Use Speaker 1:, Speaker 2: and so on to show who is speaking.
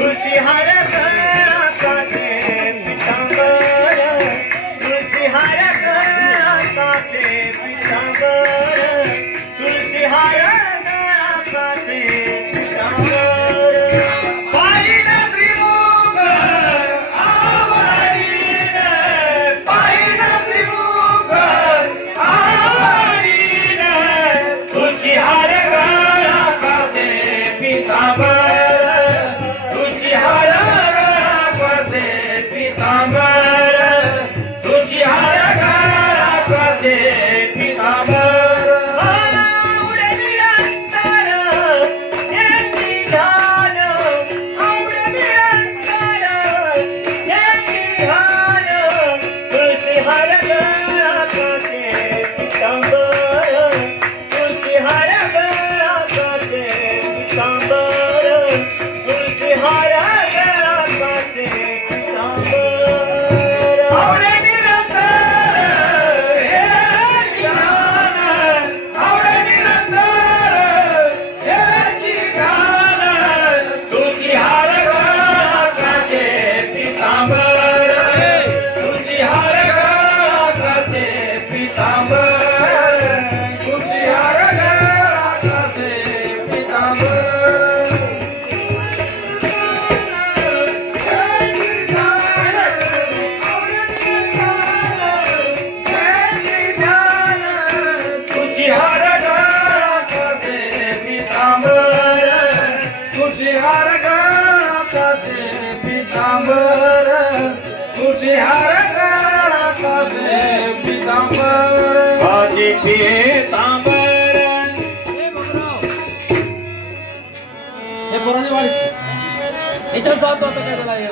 Speaker 1: खुशी हर
Speaker 2: ਪੀਤਾਂਬਰ ਤੁਸੀਂ ਹਰ ਗਾਣਾ ਕਾਦੇ ਪੀਤਾਂਬਰ ਤੁਸੀਂ ਹਰ ਗਾਣਾ ਕਾਦੇ ਪੀਤਾਂਬਰ। ਹਾਜੀ ਪੀਤਾਂਬਰ ਇਹ ਪੁਰਾਣੇ ਵਾਲੀ ਇੱਧਰ ਜਾ ਤੋ ਤੱਕ ਦੇ ਲਾਇਆ